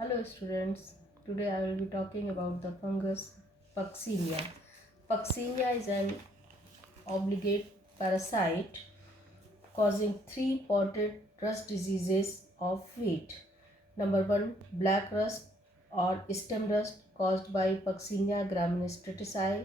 Hello students, today I will be talking about the fungus Puccinia. Puccinia is an obligate parasite causing three important rust diseases of wheat. Number 1, black rust or stem rust caused by Puccinia graminestratici.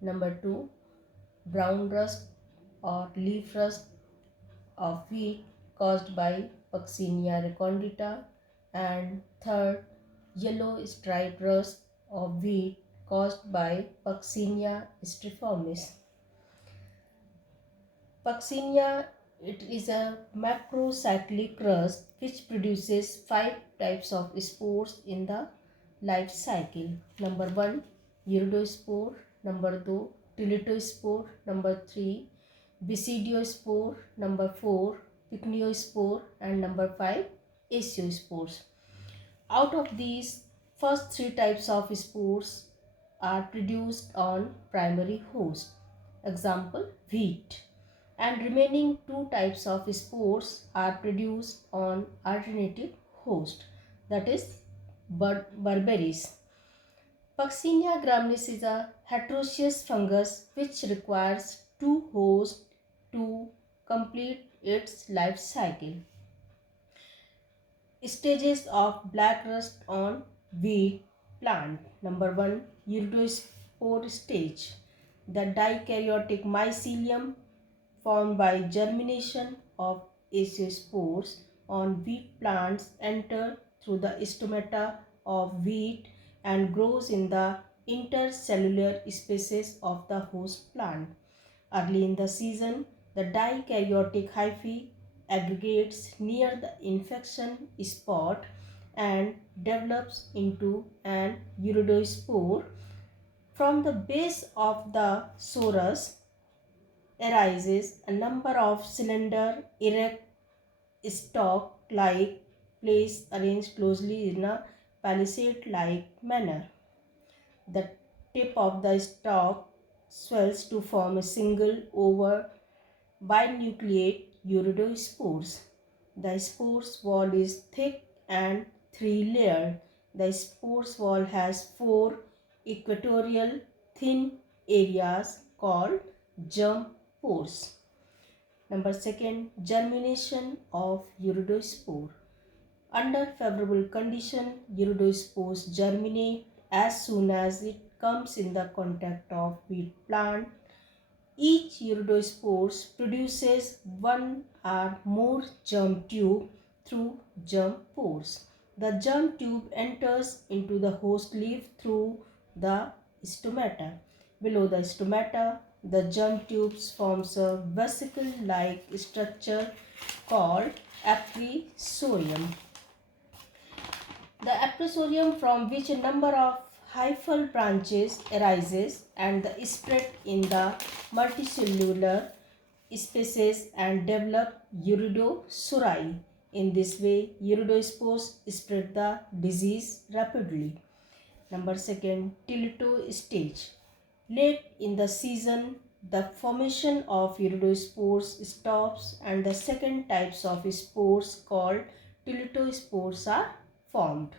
Number 2, brown rust or leaf rust of wheat caused by Puccinia recondita, and third, yellow striped rust of wheat caused by Puccinia strophimis. Puccinia, it is a macrocyclic rust which produces 5 types of spores in the life cycle. Number 1, iridospore. Number 2, tilitospore. Number 3, basidiospore. Number 4, pycniospore. And number 5, aciospores. Out of these, first 3 types of spores are produced on primary host, example wheat, and remaining 2 types of spores are produced on alternative host, that is Berberis. Puccinia graminis is a heteroecious fungus which requires 2 hosts to complete its life cycle. Stages of black rust on wheat plant. Number 1, iridospore stage. The dikaryotic mycelium formed by germination of aciospores on wheat plants enter through the stomata of wheat and grows in the intercellular spaces of the host plant. Early in the season, the dikaryotic hyphae aggregates near the infection spot and develops into an iridospore. From the base of the sorus arises a number of cylinder erect stalk like plates arranged closely in a palisade like manner. The tip of the stalk swells to form a single over binucleate iridospores. The spores wall is thick and 3-layered. The spores wall has 4 equatorial thin areas called germ pores. Number 2, germination of iridospore. Under favorable condition, iridospores germinate as soon as it comes in the contact of wheat plant. Each iridospore produces 1 or more germ tube through germ pores. The germ tube enters into the host leaf through the stomata. Below the stomata, the germ tubes forms a vesicle-like structure called appressorium. The appressorium, from which a number of hyphal branches arises and the spread in the multicellular spaces and develop iridosori. In this way, iridospores spread the disease rapidly. Number 2, tilito stage. Late in the season, the formation of iridospores stops and the second types of spores called tilitospores are formed.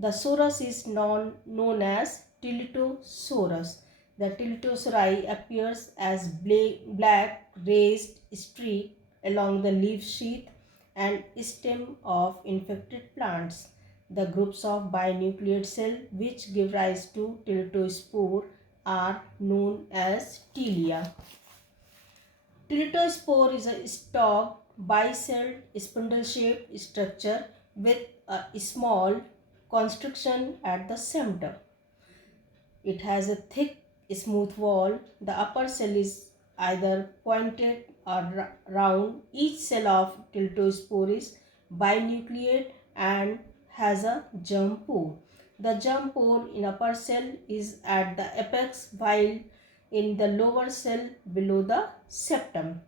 The sorus is known as Tilitosaurus. The Tilitosaurai appears as black raised streak along the leaf sheath and stem of infected plants. The groups of binucleate cells which give rise to tilitospore are known as tilia. Tilitospore is a stalked, bicelled, spindle-shaped structure with a small constriction at the center. It has a thick, smooth wall. The upper cell is either pointed or round. Each cell of tilitospore is binucleate and has a germ pore. The germ pore in upper cell is at the apex, while in the lower cell below the septum.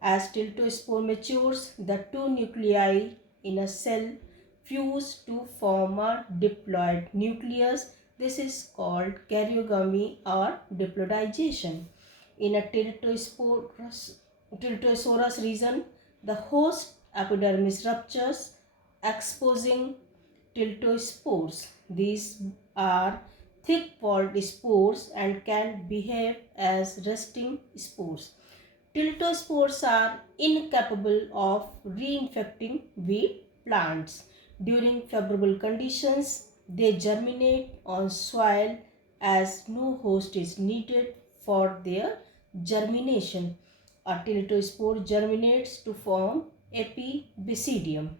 As tilitospore matures, the 2 nuclei in a cell fuse to form a diploid nucleus. This is called karyogamy or diplodization. In a Tilitosaurus region, the host epidermis ruptures, exposing tiltospores. These are thick-walled spores and can behave as resting spores. Tiltospores are incapable of reinfecting wheat plants. During favorable conditions, they germinate on soil as no host is needed for their germination. A tiltospore germinates to form epibasidium.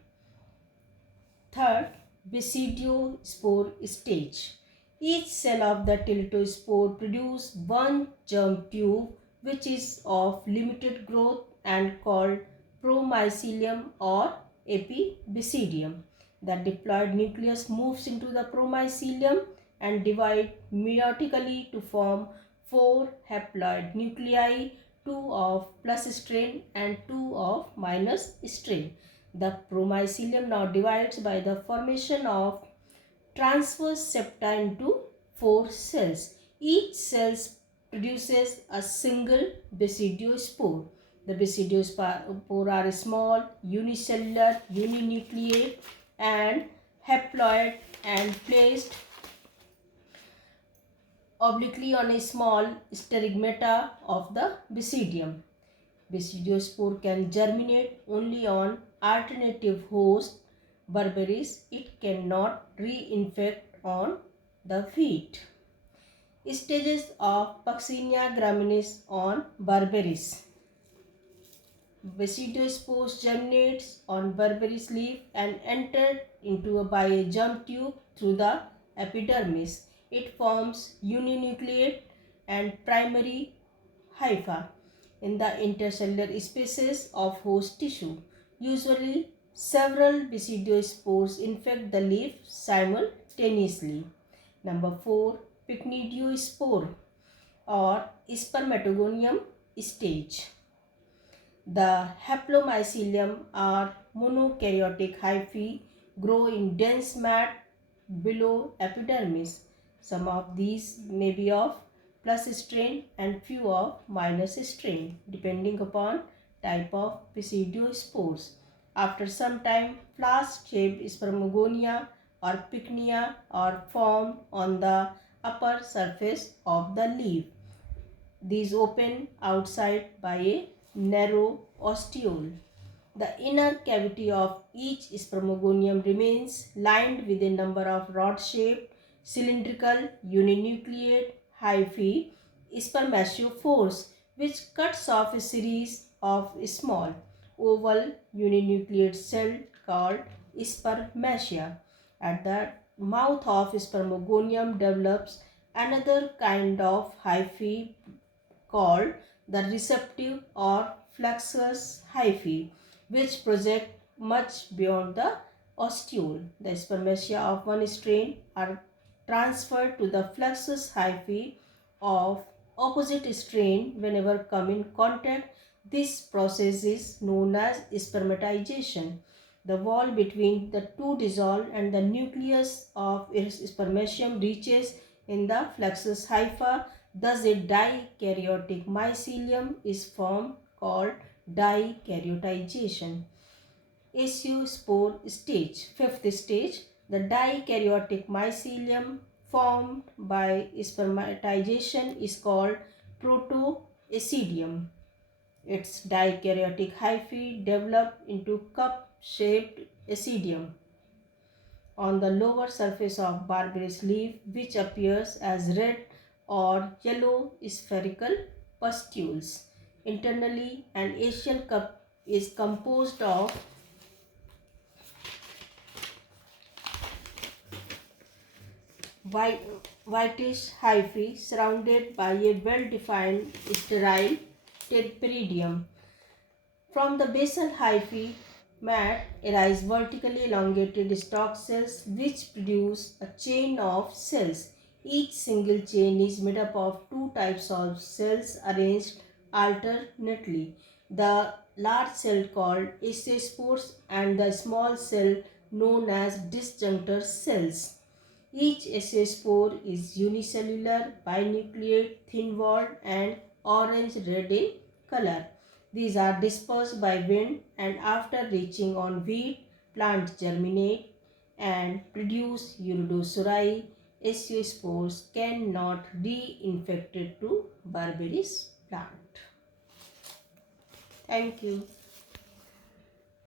Third, basidiospore stage. Each cell of the tiltospore produces one germ tube which is of limited growth and called promycelium or epibasidium. The diploid nucleus moves into the promycelium and divides meiotically to form four haploid nuclei, two of plus strain and two of minus strain. The promycelium now divides by the formation of transverse septa into four cells. Each cell produces a single basidiospore. The basidiospore are small, unicellular, uninucleate and haploid and placed obliquely on a small sterigmata of the basidium. Basidiospore can germinate only on alternative host Berberis. It cannot reinfect on the wheat. Stages of Puccinia graminis on Berberis. Basidiospore germinates on Berberis leaf and enters into by a germ tube through the epidermis. It forms uninucleate and primary hypha in the intercellular spaces of host tissue. Usually, several basidiospores infect the leaf simultaneously. Number 4. Pycnidiospore or spermatogonium stage. The haplomycelium are monokaryotic hyphae grow in dense mat below epidermis. Some of these may be of plus strain and few of minus strain depending upon type of basidiospores. After some time, flask-shaped spermagonia or pycnia are formed on the upper surface of the leaf. These open outside by a narrow ostiole. The inner cavity of each spermagonium remains lined with a number of rod-shaped, cylindrical, uninucleate hyphae, spermatiophores, which cuts off a series of small, oval, uninucleate cells called spermatia. At the mouth of spermagonium develops another kind of hyphae called the receptive or flexus hyphae, which project much beyond the ostiole. The spermatia of one strain are transferred to the flexus hyphae of opposite strain whenever come in contact. This process is known as spermatization. The wall between the two dissolve and the nucleus of spermatium reaches in the flexus hypha. Thus, a dikaryotic mycelium is formed called dikaryoticization. Asiospore stage. Fifth stage, the dikaryotic mycelium formed by spermatization is called protoacidium. Its dikaryotic hyphae develop into cup-shaped acidium on the lower surface of barberries leaf, which appears as red or yellow spherical pustules. Internally, an acial cup is composed of whitish hyphae surrounded by a well-defined sterile peridium. From the basal hyphae mat arise vertically elongated stalk cells which produce a chain of cells. Each single chain is made up of two types of cells arranged alternately. The large cell called asiospores and the small cell known as disjunctor cells. Each asiospore is unicellular, binucleate, thin-walled and orange-red in color. These are dispersed by wind and after reaching on wheat, plants germinate and produce Eurodosori spores cannot reinfected to Berberis plant. Thank you.